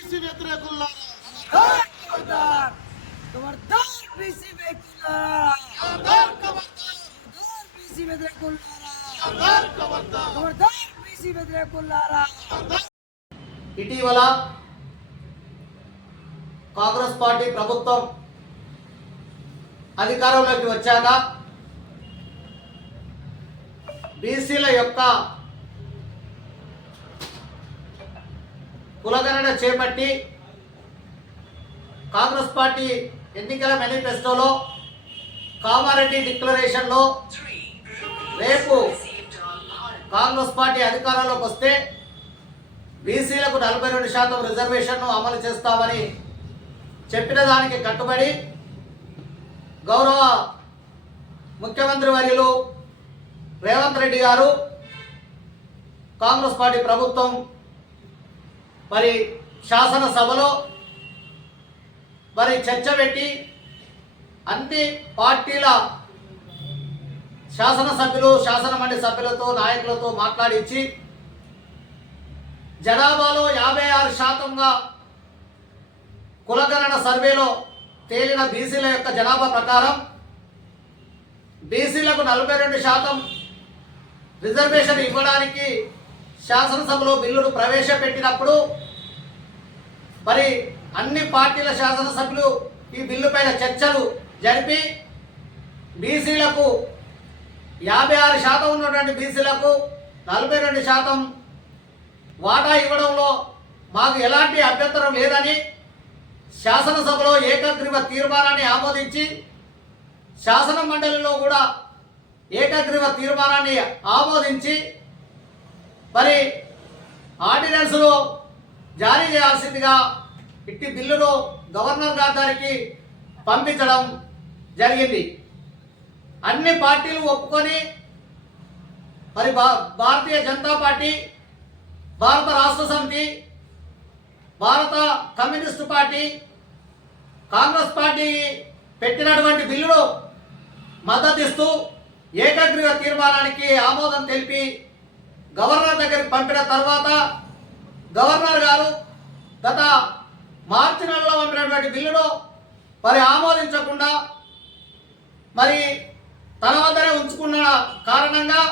BC ఇటీవల Congress party ప్రభుత్వం అధికారంలోకి వచ్చాక బీసీల యొక్క కులగణన చేపట్టి కాంగ్రెస్ పార్టీ ఎన్నికల మేనిఫెస్టోలో కామారెడ్డి డిక్లరేషన్లో రేపు కాంగ్రెస్ పార్టీ అధికారంలోకి వస్తే బీసీలకు నలభై రెండు శాతం రిజర్వేషన్ను అమలు చేస్తామని చెప్పిన దానికి కట్టుబడి గౌరవ ముఖ్యమంత్రి వర్యులు రేవంత్ రెడ్డి గారు కాంగ్రెస్ పార్టీ ప్రభుత్వం మరి శాసనసభలో మరి చర్చ పెట్టి అన్ని పార్టీల శాసనసభ్యులు శాసనమండలి సభ్యులతో నాయకులతో మాట్లాడించి జనాభాలో యాభై ఆరు శాతంగా కులగణన సర్వేలో తేలిన బీసీల యొక్క జనాభా ప్రకారం బీసీలకు నలభై రెండు శాతం రిజర్వేషన్ ఇవ్వడానికి శాసనసభలో బిల్లును ప్రవేశపెట్టినప్పుడు మరి అన్ని పార్టీల శాసనసభ్యులు ఈ బిల్లుపైన చర్చలు జరిపి బీసీలకు యాభై ఆరు శాతం ఉన్నటువంటి బీసీలకు నలభై రెండు శాతం వాటా ఇవ్వడంలో మాకు ఎలాంటి అభ్యంతరం లేదని శాసనసభలో ఏకగ్రీవ తీర్మానాన్ని ఆమోదించి శాసన మండలిలో కూడా ఏకగ్రీవ తీర్మానాన్ని ఆమోదించి మరి ఆర్డినెన్స్లో జారీ చేయాల్సిందిగా ఇట్టి బిల్లును గవర్నర్ గారికి పంపించడం జరిగింది. అన్ని పార్టీలు ఒప్పుకొని మరి భా భారతీయ జనతా పార్టీ భారత రాష్ట్ర సమితి భారత కమ్యూనిస్టు పార్టీ కాంగ్రెస్ పార్టీ పెట్టినటువంటి బిల్లును మద్దతిస్తూ ఏకగ్రీవ తీర్మానానికి ఆమోదం తెలిపి గవర్నర్ దగ్గరికి పంపిన తర్వాత గవర్నర్ గారు గత మార్చి నెలలో పంపినటువంటి బిల్లును మరి ఆమోదించకుండా మరి తన వద్దనే ఉంచుకున్న కారణంగా